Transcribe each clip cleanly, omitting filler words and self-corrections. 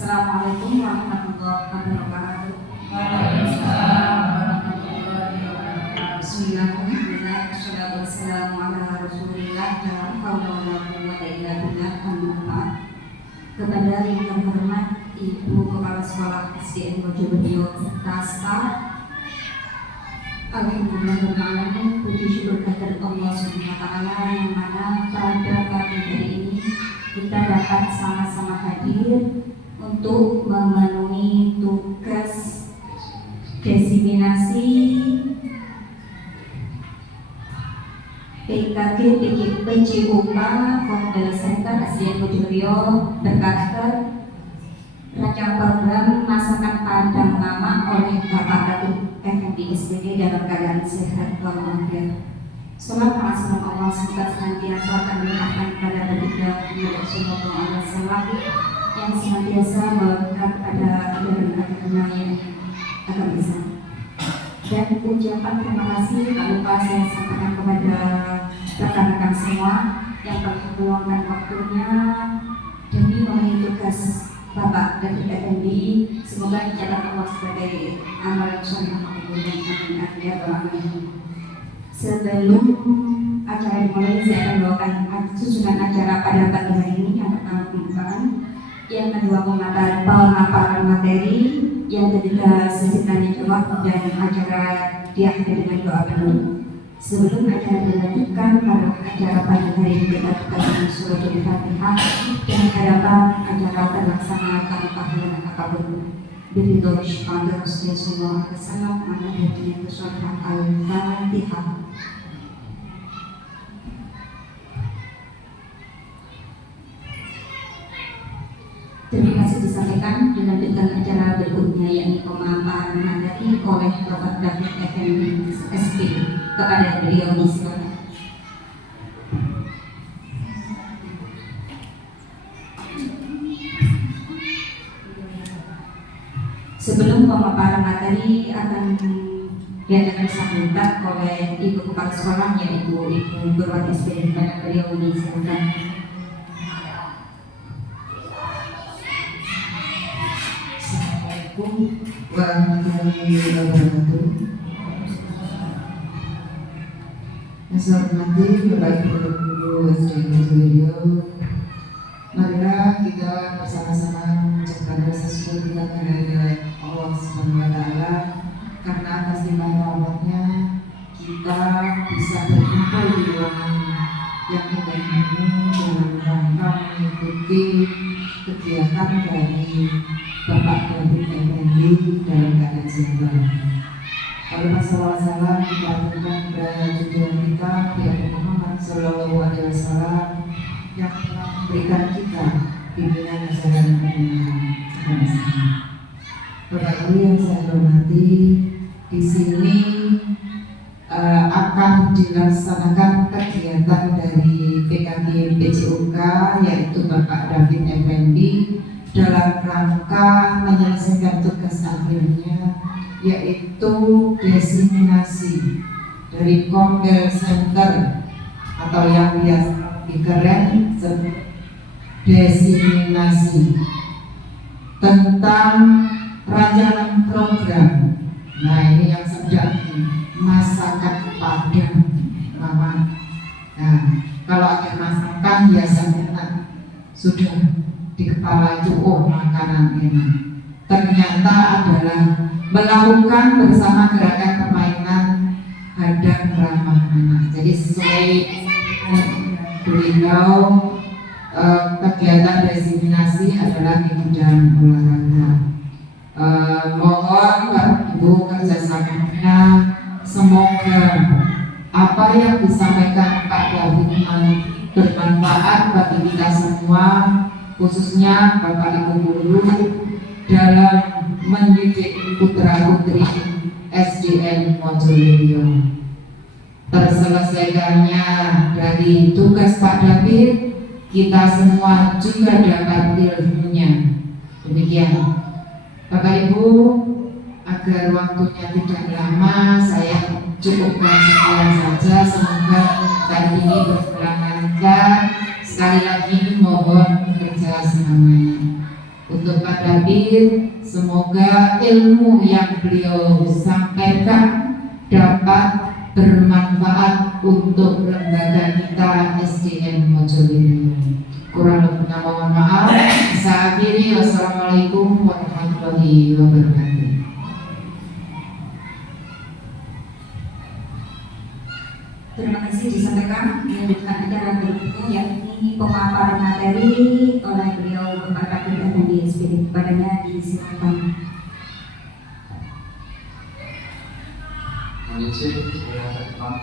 Assalamualaikum warahmatullahi wabarakatuh. Waalaikumsalam warahmatullahi wabarakatuh. Bismillahirrahmanirrahim. Wassalatu wassalamu ala Rasulillah. La haula wala quwwata illa billah. Amma ba'd. Kepada yang terhormat Ibu Kepala Sekolah SDN Mojorejo serta staf, alhamdulillahirrahmanirrahim, puji syukur kehadirat Allah Subhanahu wa taala yang mana pada pagi hari ini kita dapat sama-sama hadir untuk memenuhi tugas diseminasi PKG PJOK Model Center SDN Mojorejo berkarakter rancangan program masakan Padang Mama oleh Bapak Datuk FND SPD dalam keadaan sehat walafiat. Salam Allah semoga senantiasa akan melimpahkan kepada baginda Rasulullah SAW yang senantiasa melekat pada ajaran-ajarannya yang akan besar. Dan ucapan terima kasih tak lupa saya sampaikan kepada rekan-rekan semua yang telah meluangkan waktunya demi memenuhi tugas Bapak dan FND. Semoga dicatat Allah sebagai amal soleh yang amin. Sebelum acara dimulai, saya akan bawakan susunan acara pada pagi hari ini. Yang pertama pembukaan, yang kedua pemaparan materi, yang ketiga sesi tanya jawab, dan acara diakhiri dengan doa penutup. Sebelum acara dilanjutkan, pada acara pagi hari ini kita buka dengan surat Al-Fatihah dan harapan acara terlaksana tanpa halangan apapun. Biridho syaitan Rasulullah SAW menghadiri surat Al-Fatihah. Terima kasih disampaikan. Dilanjutkan acara berikutnya yakni pemaparan materi oleh Bapak David FND SP. Kepada beliau disilakan. Sebelum pemaparan materi akan diadakan sambutan oleh Ibu Kepala Sekolah yaitu Ibu Berwati SPD. Kepada beliau disilakan. Warahmatullahi wabarakatuh. Yang saya hormati Bapak Ibu Guru SDN Mojorejo, marilah kita bersama-sama mengucapkan rasa syukur kita kehadirat Allah Subhanahu wa taala karena atas limpahan rahmatnya kita bisa berkumpul di ruangan yang indah ini dalam rangka mengikuti kegiatan dari Bapak David FND dalam keadaan sehat. Pada masalah kita aturkan kepada junjungan kita Nabi Muhammad Sallallahu Alaihi Wasallam yang telah memberikan kita pimpinan ajaran agama Islam. Bapak Ibu yang saya hormati, di sini akan dilaksanakan kegiatan dari PKG PJOK yaitu Bapak David FND dalam rangka menyelesaikan tugas akhirnya yaitu diseminasi dari Model Center atau yang biasa dikeren diseminasi tentang rancangan program. Nah, ini yang sedang masakan Padang Mama. Nah, kalau ada masakan biasanya sudah di kepala itu makanan enak. Ternyata adalah melakukan bersama gerakan permainan hadang ramah anak. Jadi sesuai beliau kegiatan diseminasi adalah di bidang olahraga. Mohon Bapak Ibu kerjasamanya, semoga apa yang disampaikan Pak David bermanfaat bagi kita semua, khususnya Bapak Ibu Guru dalam mendidik putra-putri SDN Mojorejo. Terselesaikannya dari tugas Pak David, kita semua juga dapat ilmunya. Demikian Bapak Ibu, agar waktunya tidak lama, saya cukupkan sekian saja. Semoga tadi ini berjalan lancar. Sekali lagi mohon kerjasamanya. Untuk Pak David, semoga ilmu yang beliau sampaikan dapat bermanfaat untuk lembaga kita SDN Mojolimo. Kurang lebihnya mohon maaf. Saya akhiri. Wassalamualaikum warahmatullahi wabarakatuh. Terima kasih disampaikan. Melanjutkan acara berikutnya yakni pemaparan materi oleh beliau Bapak Kabid Effendi SPD. Kepadanya disilakan. Mohon izin, saya akan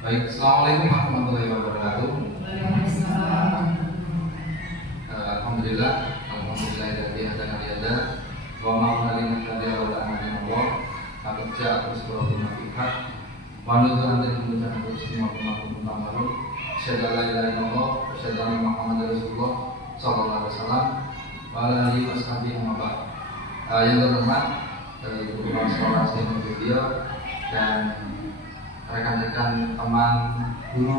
Baik, assalamualaikum warahmatullahi wabarakatuh. Alhamdulillah, dari ada wa ma'alina dari Allah Allah. Aku jauh sebuah pihak. Wanutu antin mengucapkan semua pemahaman baru. Syadallah ilaha illallah, syadallah Muhammad Rasulullah sallallahu alaihi wasallam. Wa alihi washabihi wa yang terhormat dari Guru Sekolah Senior Video dan rekan-rekan teman guru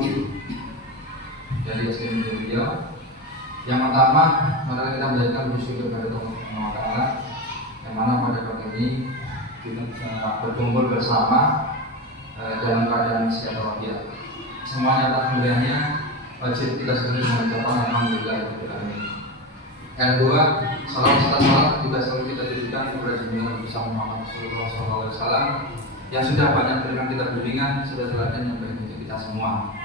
dari SDN Video. Yang pertama, mari kita menjadikan bersyukur kepada Allah Taala, yang mana pada pagi ini kita bisa berkumpul bersama dalam keadaan sehat walafiat. Semuanya atas pemberiannya wajib kita sendiri mengucapkan alhamdulillah. Yang kedua, salam juga selalu kita tujukan kepada junjungan bersama Muhammad Rasulullah SAW yang sudah banyak berikan kita bimbingan, sudah teladan yang baik untuk kita semua.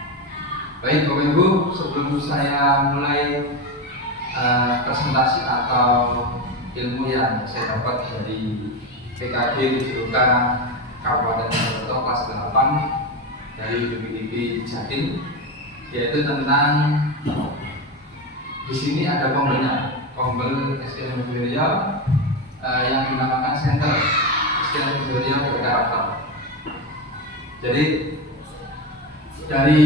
Baik Bapak Ibu, sebelum saya mulai presentasi atau ilmu yang saya dapat dari PKD PJOK Kabupaten Mojokerto kelas 8 dari BPDB Jatim, yaitu tentang di sini ada Kombel SDN Mojolimo yang dinamakan Center SDN Mojolimo berkarakter. Jadi dari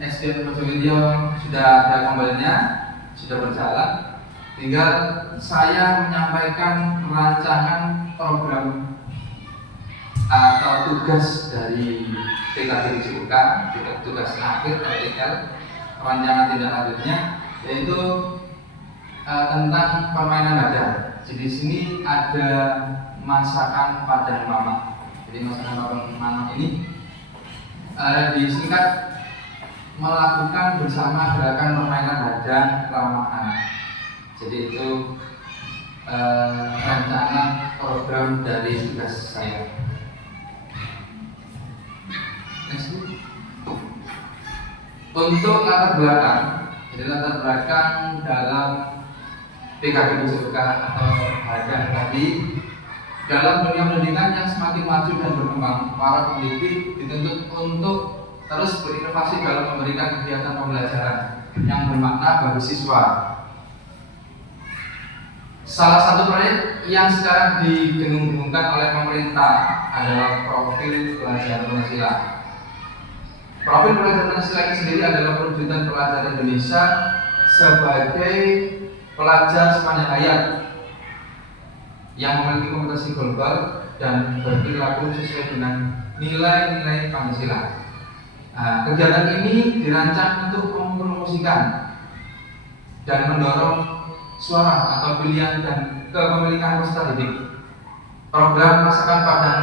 SDN Mojolimo sudah ada kombelnya, sudah berjalan. Tinggal saya menyampaikan rancangan program atau tugas dari PKD PJOK, tugas akhir RTL, rancangan tindak lanjutnya, yaitu tentang permainan Padang. Jadi di sini ada masakan Padang Mama. Jadi masakan Padang Mama ini disingkat melakukan bersama gerakan permainan Padang ramah anak. Jadi itu rencana program dari tugas saya. Untuk latar belakang, jadi latar belakang dalam PKD PJOK atau Padang tadi, dalam dunia pendidikan yang semakin maju dan berkembang, para pendidik dituntut untuk terus berinovasi dalam memberikan kegiatan pembelajaran yang bermakna bagi siswa. Salah satu proyek yang sekarang didengung-dengungkan oleh pemerintah adalah profil pelajar Pancasila. Profil pelajar Pancasila ini sendiri adalah perwujudan pelajar Indonesia sebagai pelajar sepanjang hayat yang memiliki kompetensi global dan berperilaku sesuai dengan nilai-nilai Pancasila. Kegiatan ini dirancang untuk mempromosikan dan mendorong suara atau pilihan dan kepemilikan peserta didik. Program Masakan Padang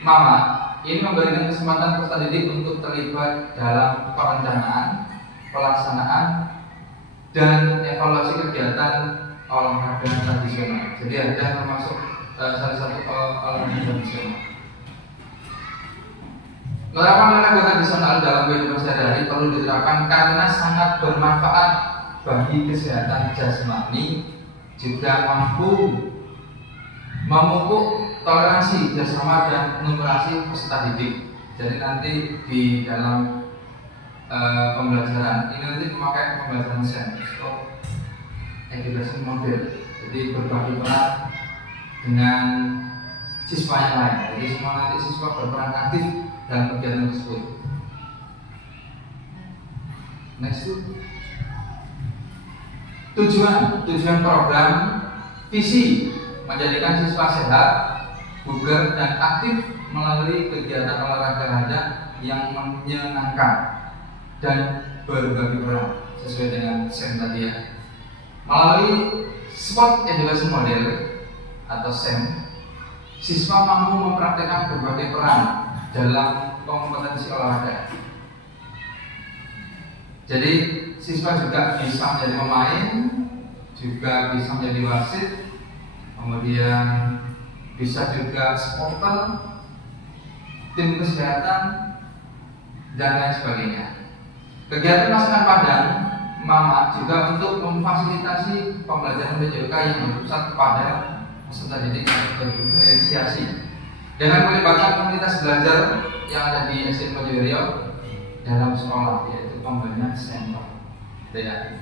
Mama ini memberikan kesempatan peserta didik untuk terlibat dalam perencanaan, pelaksanaan, dan evaluasi kegiatan olahraga tradisional. Jadi ada termasuk salah satu olahraga tradisional. Penerapan olahraga tradisional dalam kehidupan sehari-hari perlu diterapkan karena sangat bermanfaat bagi kesehatan jasmani, juga mampu memupuk toleransi bersama dan mengurangi peserta didik. Jadi nanti di dalam pembelajaran ini nanti memakai pembelajaran education model. Jadi berbagi peran dengan siswa yang lain. Jadi semua nanti siswa berperan aktif dalam kegiatan tersebut. Next. Tujuan program visi menjadikan siswa sehat, bugar dan aktif melalui kegiatan olahraga yang menyenangkan dan berbagi peran sesuai dengan SEM tadi ya. Melalui Sport Education Model atau SEM, siswa mampu mempraktikkan berbagai peran dalam kompetensi olahraga. Jadi siswa juga bisa menjadi pemain, juga bisa menjadi wasit, kemudian bisa juga supporter, tim kesehatan, dan lain sebagainya. Kegiatan Pasukan Padang Mama juga untuk memfasilitasi pembelajaran PJOK yang berpusat kepada peserta didik yang berdiferensiasi dengan melibatkan komunitas belajar yang ada di SD Mojokerto dalam sekolah, yaitu pembinaan center. Ya.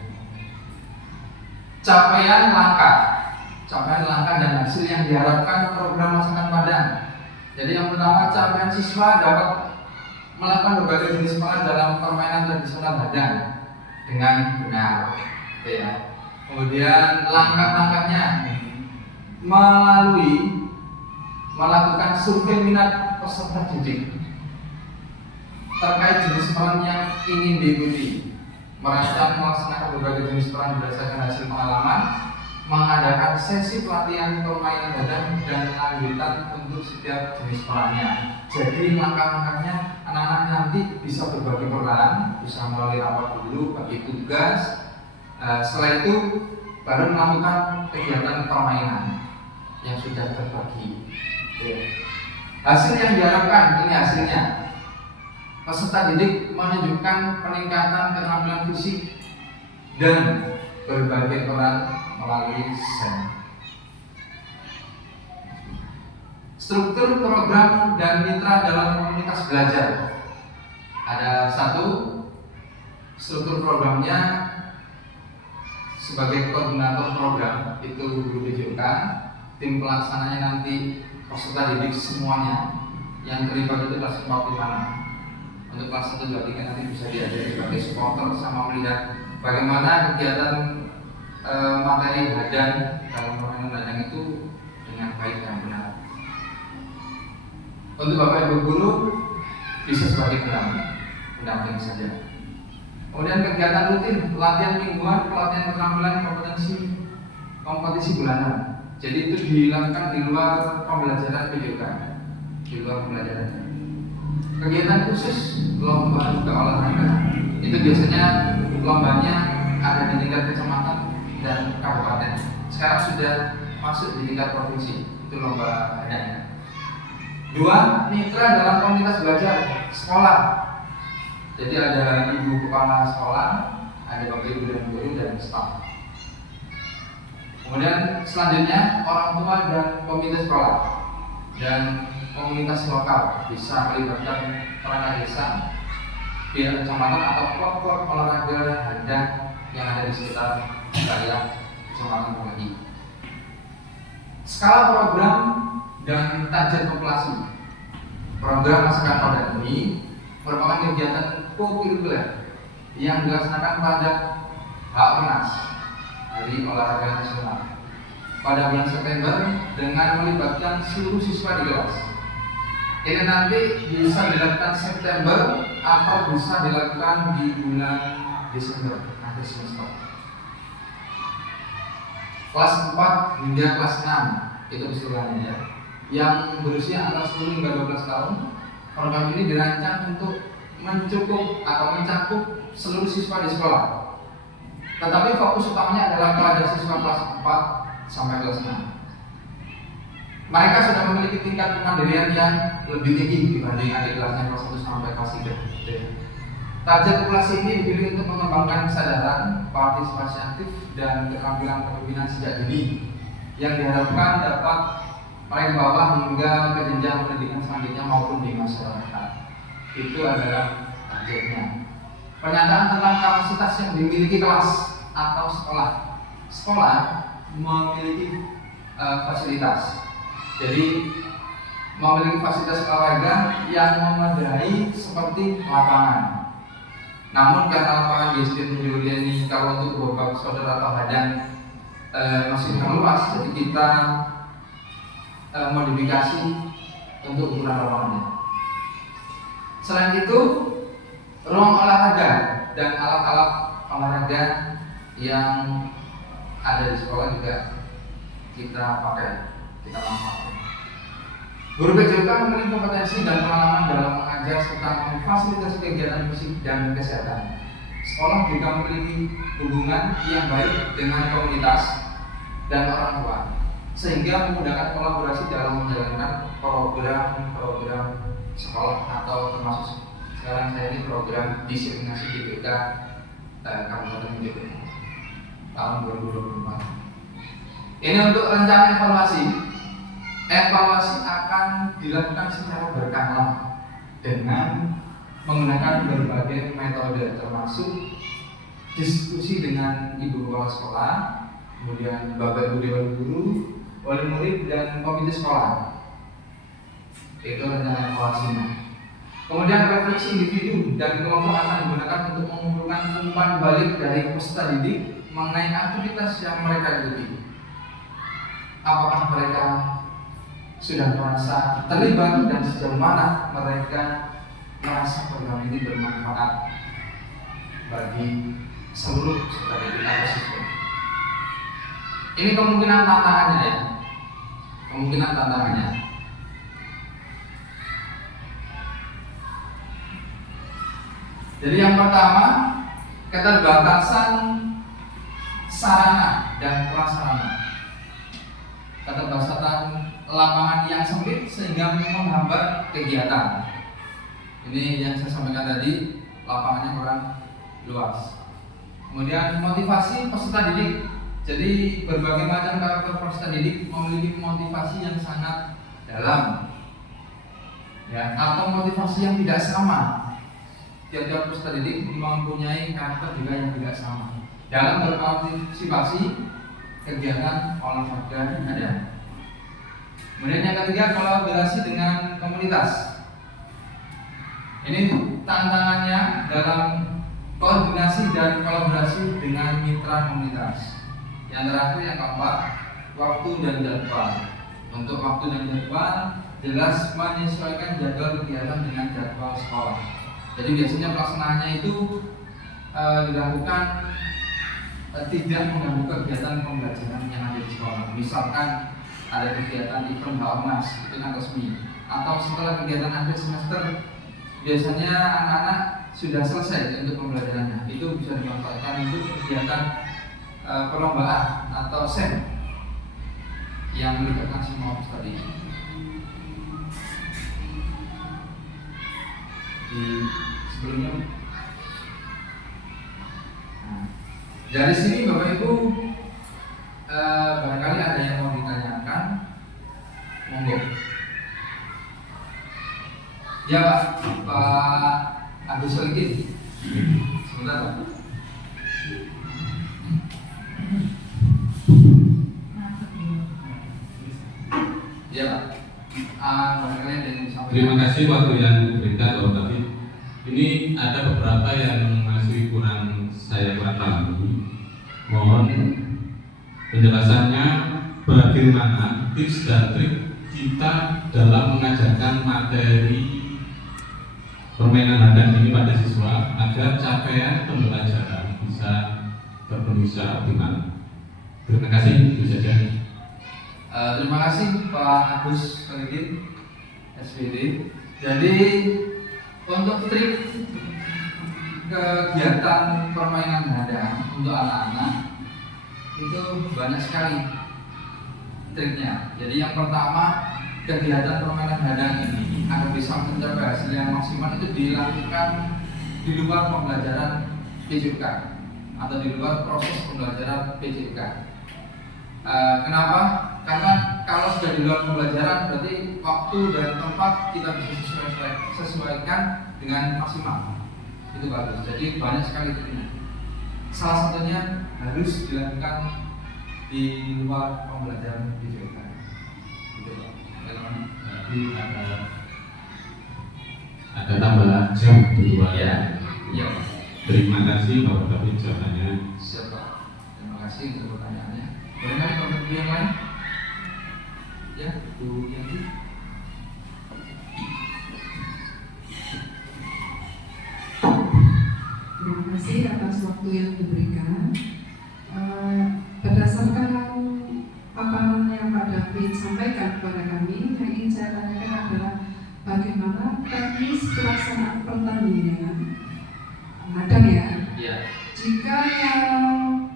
Capaian langkah dan hasil yang diharapkan program Pasukan Padang. Jadi yang pertama, capaian siswa dapat melakukan berbagai jenis peran dalam permainan tradisional Padang dengan benar. Ya. Kemudian langkah-langkahnya melalui melakukan survei minat peserta didik terkait jenis peran yang ingin diikuti, merancang melaksanakan berbagai jenis peran berdasarkan hasil pengalaman, mengadakan sesi pelatihan permainan badan dan lanjutan untuk setiap jenis perannya. Jadi langkah-langkahnya anak-anak nanti bisa berbagi peran, bisa melalui rapat dulu, bagi tugas. Setelah itu baru melakukan kegiatan permainan yang sudah terbagi. Hasil yang diharapkan, ini hasilnya. Peserta didik menunjukkan peningkatan keterampilan fisik dan berbagai peran melalui SEM. Struktur program dan mitra dalam komunitas belajar. Ada satu, struktur programnya sebagai koordinator program itu guru PJOK, tim pelaksananya nanti peserta didik semuanya yang terlibat itu kelas 45. Untuk kelas 1 2 3 nanti bisa diajari sebagai supporter sama melihat bagaimana kegiatan materi badan dalam permainan badan itu dengan baik dan benar. Untuk Bapak Ibu guru bisa sebagai pendamping saja. Kemudian kegiatan rutin, pelatihan mingguan, pelatihan keterampilan kompetisi bulanan. Jadi itu dilakukan di luar pembelajaran PJOK, di luar pembelajaran. Kegiatan khusus, lomba juga olahraga. Itu biasanya lombanya ada di tingkat kecamatan dan kabupaten. Sekarang sudah masuk di tingkat provinsi. Itu lomba adanya. 2, mitra dalam komunitas belajar sekolah. Jadi ada ibu kepala sekolah, ada bapak ibu dan guru dan staf. Kemudian selanjutnya orang tua dan komite sekolah dan komunitas lokal bisa melibatkan perangkat desa, pihak kecamatan atau klub-klub olahraga handang yang ada di sekitar wilayah kecamatan Pemegi. Skala program dan target populasi. Program Pasukan Padang ini merupakan kegiatan co-kurikuler yang dilaksanakan pada HONAS, Hari Olahraga Nasional, pada bulan September dengan melibatkan seluruh siswa di kelas. Ini nanti bisa dilakukan September atau bisa dilakukan di bulan Desember akhir semester. Kelas 4 hingga kelas 6 itu keseluruhannya ya. Yang berusia antara 10 hingga 12 tahun. Program ini dirancang untuk mencakup seluruh siswa di sekolah. Tetapi fokus utamanya adalah pada siswa kelas 4 sampai kelas 6. Mereka sudah memiliki tingkat kemandirian yang lebih tinggi dibanding adik kelasnya kelas 1 sampai kelas 3. Target populasi ini dipilih untuk mengembangkan kesadaran, partisipasi aktif, dan keterampilan kepemimpinan sejak dini yang diharapkan dapat mereka bawa hingga ke jenjang pendidikan selanjutnya maupun di masyarakat. Itu adalah targetnya. Pernyataan tentang kapasitas yang dimiliki kelas atau sekolah. Sekolah memiliki fasilitas. Jadi memiliki fasilitas olahraga yang memadai seperti lapangan. Namun karena lapangan di SD Mojokerto ini kalau untuk beberapa saudara atau badan masih kurang luas, jadi kita modifikasi untuk ukuran lapangannya. Selain itu, ruang olahraga dan alat-alat olahraga yang ada di sekolah juga kita pakai, kita manfaatkan. Guru PJOK memiliki kompetensi dan pengalaman dalam mengajar serta memfasilitasi kegiatan fisik dan kesehatan. Sekolah juga memiliki hubungan yang baik dengan komunitas dan orang tua, sehingga memudahkan kolaborasi dalam menjalankan program-program sekolah atau termasuk sekarang saya ini program diseminasi GBK Kabupaten Mojokerto tahun 2024. Ini untuk rencana evaluasi. Evaluasi akan dilakukan secara berkala dengan menggunakan berbagai metode, termasuk diskusi dengan ibu kepala sekolah, kemudian bapak ibu dewan guru, wali murid dan komite sekolah. Itu rencana evaluasinya. Kemudian refleksi individu dan kelompok akan digunakan untuk mengumpulkan umpan balik dari peserta didik mengenai aktivitas yang mereka ikuti. Apakah mereka sudah merasa terlibat dan sejauh mana mereka merasa program ini bermanfaat bagi seluruh peserta didik atau siswa. Ini kemungkinan tantangannya ya. Kemungkinan tantangannya. Jadi yang pertama, keterbatasan sarana dan prasarana. Keterbatasan lapangan yang sempit sehingga menghambat kegiatan. Ini yang saya sampaikan tadi, lapangannya kurang luas. Kemudian motivasi peserta didik. Jadi berbagai macam karakter peserta didik memiliki motivasi yang sangat dalam, ya, atau motivasi yang tidak sama. Tiap-tiap peserta didik mempunyai karakter juga yang tidak sama dalam berpartisipasi kegiatan olahraga yang ada. Kemudian yang ketiga, kolaborasi dengan komunitas. Ini tantangannya dalam koordinasi dan kolaborasi dengan mitra komunitas. Yang terakhir, yang keempat, waktu dan jadwal. Untuk waktu dan jadwal, jelas menyesuaikan jadwal kegiatan dengan jadwal sekolah. Jadi biasanya pelaksanaannya itu dilakukan tidak mengganggu kegiatan pembelajaran yang ada di sekolah. Misalkan ada kegiatan event Haornas, itu kan resmi. Atau setelah kegiatan akhir semester, biasanya anak-anak sudah selesai untuk pembelajarannya. Itu bisa dimanfaatkan untuk kegiatan perlombaan atau SEM yang melibatkan semua peserta didik. Di sebelumnya, dari sini Bapak Ibu barangkali ada yang mau ditanyakan, monggo. Ya Pak Agus Solikin, sebentar Pak. Ya Pak. Barangkali ada yang disampaikan. Terima kasih waktu yang diberikan Bapak David. Ini ada beberapa yang masih kurang saya pahami. Mohon penjelasannya bagaimana tips dan trik kita dalam mengajarkan materi permainan hadang ini pada siswa agar capaian pembelajaran bisa terpenuhi secara optimal. Terima kasih, itu saja. Terima kasih Pak Agus Solikin, SPD. Jadi untuk trik kegiatan permainan hadang untuk anak-anak itu banyak sekali triknya. Jadi yang pertama, kegiatan permainan hadang ini agar bisa mencapai hasil yang maksimal itu dilakukan di luar pembelajaran PJOK atau di luar proses pembelajaran PJOK. Kenapa? Karena kalau sudah di luar pembelajaran berarti waktu dan tempat kita bisa sesuaikan dengan maksimal. Itu bagus. Jadi banyak sekali triknya. Salah satunya harus dilakukan di luar pembelajaran PJOK. Gitu Pak. Jadi ada tambahan jam di luar. Ya. Iya Pak. Terima kasih Bapak David jawabannya. Siap Pak. Terima kasih untuk pertanyaannya. Barangkali Bapak Ibu yang lain? Ya, Bu Yanti. Terima kasih atas waktu yang diberikan. Berdasarkan paparan yang Pak David sampaikan kepada kami, yang ingin saya tanyakan adalah bagaimana teknis pelaksanaan pertandingan. Ada ya? Iya. Jika yang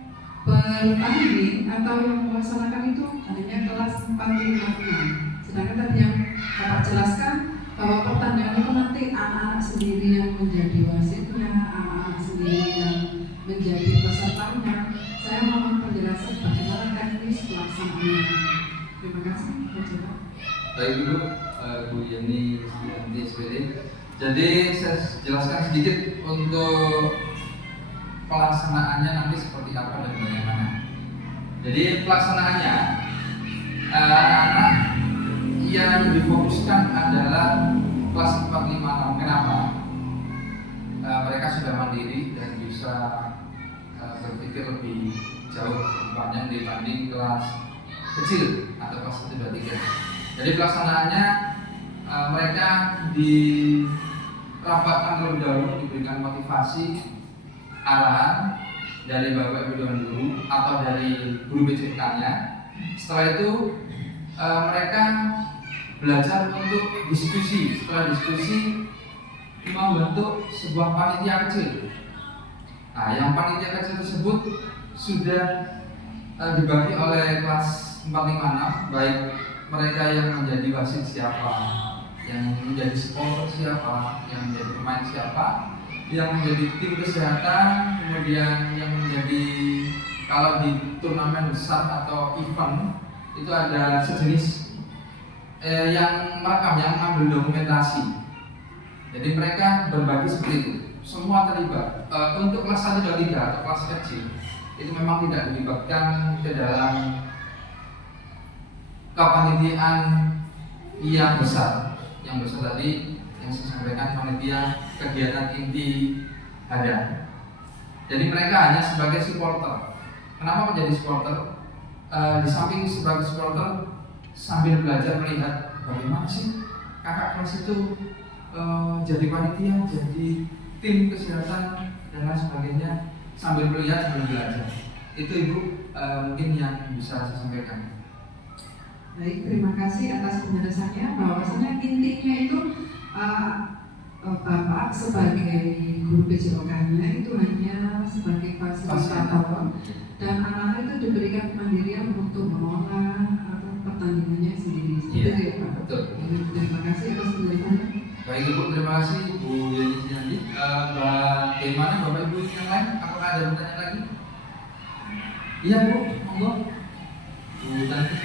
bertanding atau yang melaksanakan itu hanya kelas 456, sedangkan tadi yang Bapak jelaskan bahwa pertandingan itu nanti anak-anak sendiri yang menjadi wasitnya, anak-anak sendiri yang menjadi pesertanya. Saya mohon penjelasan bagaimana teknis pelaksanaannya. Terima kasih. Baik dulu Bu Yeni di SPD. Jadi saya jelaskan sedikit untuk pelaksanaannya nanti seperti apa dan bagaimana. Jadi pelaksanaannya anak-anak yang difokuskan adalah kelas 456. Kenapa? Mereka sudah mandiri dan bisa berpikir lebih jauh panjang dibanding kelas kecil atau kelas 1, 2, 3. Jadi pelaksanaannya mereka dirapatkan terlebih dahulu, diberikan motivasi, arahan dari Bapak Ibu Dewan Guru atau dari guru BCK-nya. Setelah itu mereka belajar untuk diskusi. Setelah diskusi membentuk sebuah panitia kecil. Nah, yang panitia kecil tersebut sudah dibagi oleh kelas 456, baik mereka yang menjadi wasit siapa, yang menjadi supporter siapa, yang menjadi pemain siapa, yang menjadi tim kesehatan, kemudian yang menjadi kalau di turnamen besar atau event itu ada sejenis yang merekam, yang mengambil dokumentasi. Jadi mereka berbagi seperti itu, semua terlibat. Untuk kelas 1 dan 3 atau kelas kecil itu memang tidak dilibatkan ke dalam kepanitiaan yang besar. Yang besar tadi yang saya sampaikan panitia kegiatan inti ada. Jadi mereka hanya sebagai supporter. Kenapa menjadi supporter? Di samping sebagai supporter sambil belajar melihat bagaimana sih kakak kelas itu jadi panitia, jadi tim kesehatan dan lain sebagainya, sambil melihat, sambil belajar. Itu Ibu mungkin yang bisa saya sampaikan. Baik, terima kasih atas penjelasannya. Bahwasanya intinya itu Bapak sebagai guru PJOK-nya itu hanya sebagai fasilitator dan anak-anak itu diberikan kemandirian untuk mengolah atau pertandingannya sendiri. Iya, ya Pak? betul. Terima kasih atas penjelasannya. Baik Ibu, terima kasih Bu Yeni Sinandi. Bagaimana Bapak Ibu yang lain? Apakah ada pertanyaan lagi? Iya Bu, monggo. Bu Tanti.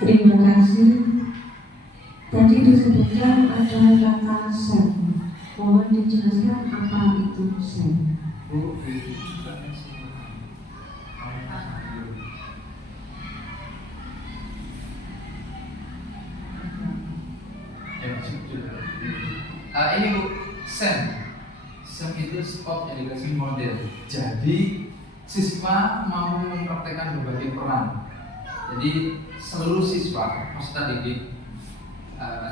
Terima kasih. Tadi disebutkan ada kata sen. Mohon dijelaskan apa itu sen. Bu, ini Bu, SEM itu sport education model. Jadi siswa mau mempraktekkan berbagai peran. Jadi seluruh siswa peserta didik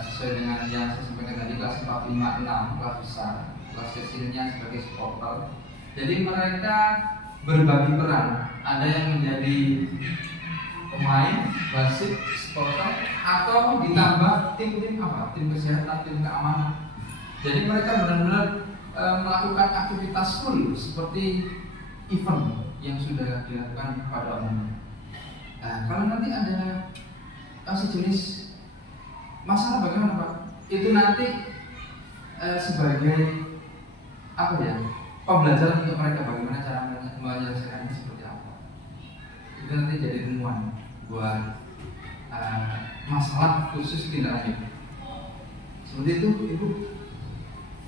sesuai dengan yang saya sampaikan tadi, kelas 4, 5, 6, kelas besar, kelas kecilnya sebagai supporter. Jadi mereka berbagi peran. Ada yang menjadi pemain, wasit, supporter, atau ditambah tim-tim apa? Tim kesehatan, tim keamanan. Jadi mereka benar-benar melakukan aktivitas full seperti event yang sudah dilakukan pada umumnya. Nah, kalau nanti ada sejenis masalah bagaimana Pak? Itu nanti sebagai apa ya? Pembelajaran untuk mereka bagaimana cara menyelesaikannya seperti apa. Itu nanti jadi temuan buat masalah khusus tindak lanjut. Seperti itu Ibu.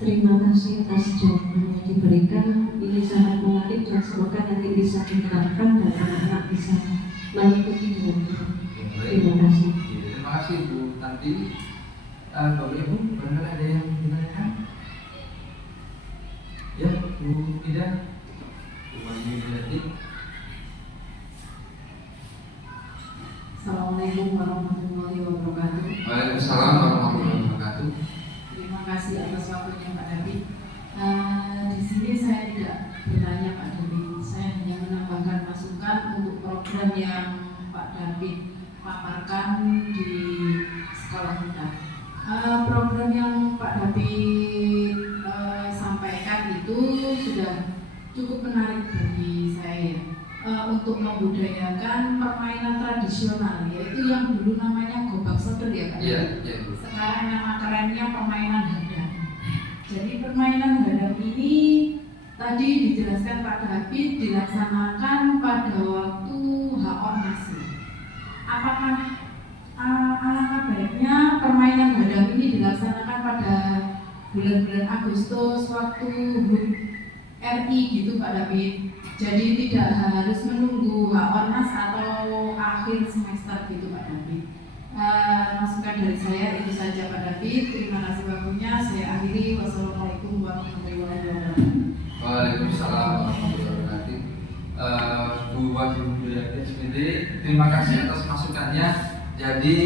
Terima kasih atas jawaban yang diberikan. Ini sangat menarik dan semoga nanti bisa diterapkan dan anak-anak bisa mengikuti dengan baik. Terima kasih. Terima kasih Bu Tanti. Bapak Ibu, barangkali ada yang ditanyakan? Ya, Bu Ida. Bu Wahyu Yati. Assalamualaikum warahmatullahi wabarakatuh. Waalaikumsalam warahmatullahi wabarakatuh. Terima kasih atas waktunya Pak David. Di sini saya tidak bertanya Pak David, saya hanya menambahkan masukan untuk program yang Pak David paparkan di sekolah kita. Program yang Pak David sampaikan itu sudah cukup menarik bagi saya untuk membudayakan permainan tradisional, yaitu yang dulu namanya gobak sodor ya Pak. Iya. Sekarang nama kerennya permainan hadang. Jadi permainan hadang ini tadi dijelaskan Pak David dilaksanakan pada waktu H.O.R.N.A.S. Apakah alangkah baiknya permainan hadang ini dilaksanakan pada bulan-bulan Agustus waktu HUT RI gitu Pak David? Jadi tidak harus menunggu H.O.R.N.A.S. atau akhir semester gitu Pak David. Masukan dari saya itu saja Pak David. Terima kasih waktunya. Saya akhiri. Wassalamualaikum warahmatullahi wabarakatuh. Waalaikumsalam warahmatullahi wabarakatuh. Bu Wahyu Wilayah SPD, terima kasih atas masukannya. Jadi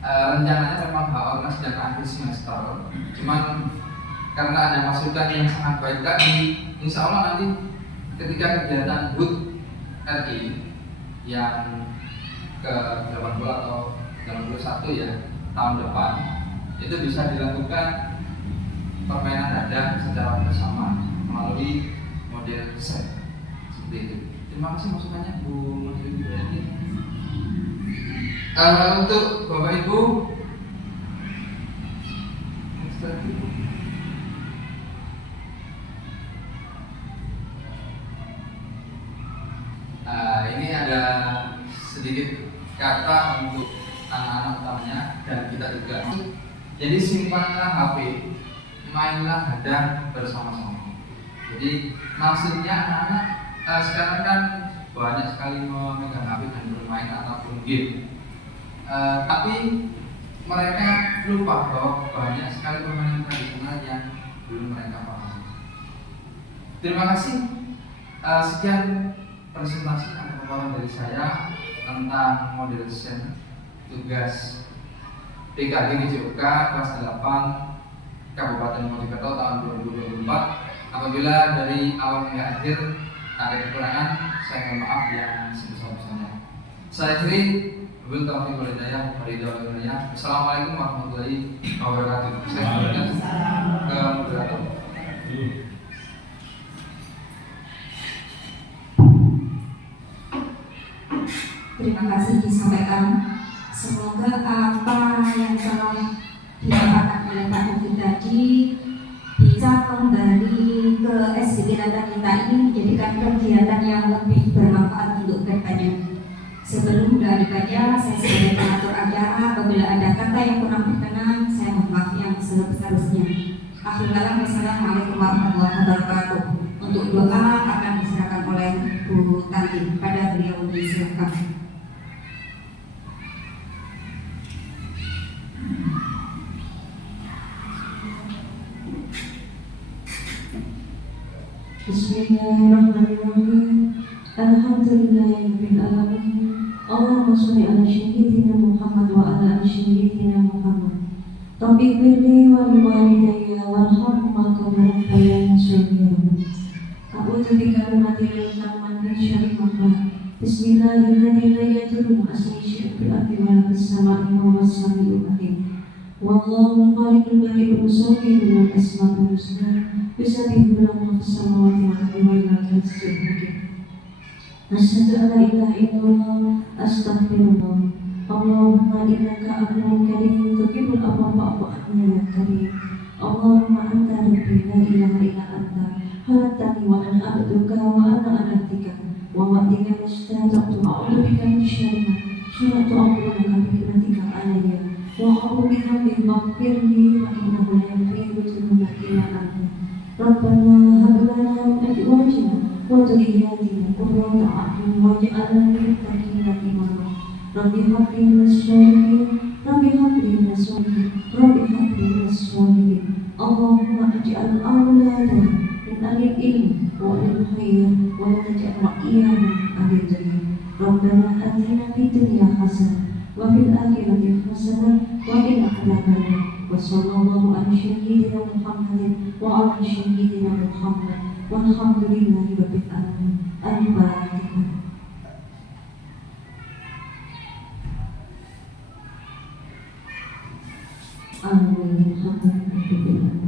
rencananya memang H.O.R.N.A.S. sejak akhir semester. Cuman karena ada masukan yang sangat baik tadi, insya Allah nanti ketika kegiatan HUT RI yang ke-80 atau 81 ya tahun depan itu bisa dilakukan permainan hadang secara bersama melalui model set seperti itu. Terima kasih masukannya Bu Menteri Budi. Untuk Bapak Ibu, ini ada sedikit kata untuk anak-anak utamanya dan kita juga. Jadi simpanlah HP, mainlah hadang bersama-sama. Jadi maksudnya anak-anak sekarang kan banyak sekali memegang HP dan bermain ataupun game. Tapi mereka lupa bahwa banyak sekali permainan tradisional yang belum mereka pahami. Terima kasih. Sekian presentasi atau paparan dari saya tentang model sen tugas PKG GJOK kelas 8 Kabupaten Mojokerto tahun 2024. Apabila dari awal hingga akhir ada kekurangan, saya mohon maaf yang sebesar-besarnya. Saya akhiri. Wabillahi taufiq wal hidayah. Assalamualaikum warahmatullahi wabarakatuh. Saya kembalikan ke moderator. Terima kasih disampaikan. Semoga apa yang telah didapatkan oleh Pak David tadi bisa kembali ke SDG Data kita ini menjadikan kegiatan yang lebih bermanfaat untuk kedepannya. Sebelum dari saya sebagai pengatur acara, apabila ada kata yang kurang berkenan, saya mohon maaf yang sebesar-besarnya. Akhir kalam, wassalamualaikum warahmatullahi wabarakatuh. Untuk doa akan diserahkan oleh Bu Tanti pada beliau, disilakan. Bismillahirrahmanirrahim. Alhamdulillahirabbil alamin. Allahumma sholli ala sayyidina Muhammad wa ala ali sayyidina Muhammad. Rabbi firli wa liwalidayya warhamhuma kama rabbayani shaghira. A'udzu bikalimatillahi tammat min syarri ma khalaq. Bismillahirrahmanirrahim. La yadurru ma'a ismihi syai'un fil ardi wa la fis samaa'i wa huwas samii'ul 'aliim. Wallahu khaliqul bari'ul musawwir wal asmaa'ul husna. Yusabbihu lahu ma fis samawati wal ardi wa ilayhi yasjudu. Asyhadu an la ilaha illallah, astaghfirullah. Allahumma innaka afuwwun kariim tuhibbul afwa fa'fu anni ya karim. Allahumma anta rabbi la ilaha illa anta khalaqtani wa ana abduka wa ana ala ahdika wa wa'dika mastata'tu a'udzu bika min syarri ma sana'tu aqulu laka bi hikmatika alayya wa a'udzu bika min maghfirli wa innahu la yaghfiru dhunuba illa anta. Rabbana hab lana min azwajina wa dhurriyyatina qurrata a'yun waj'alna lil muttaqina imama. Rabbi habli minas sholihin, Rabbi habli minas sholihin, Rabbi habli minas sholihin. Allahumma aj'al awladana min ahli ilmi wa ahli khair wa la taj'al wa'iyana ahli jahil. Rabbana atina fid dunya wa fil akhirati hasanah wa qina adzabannar. Wa sallallahu ala sayyidina Muhammadin wa ala sayyidina Muhammad walhamdulillahi rabbil alamin. Al-Fatihah. Amin. Alhamdulillah.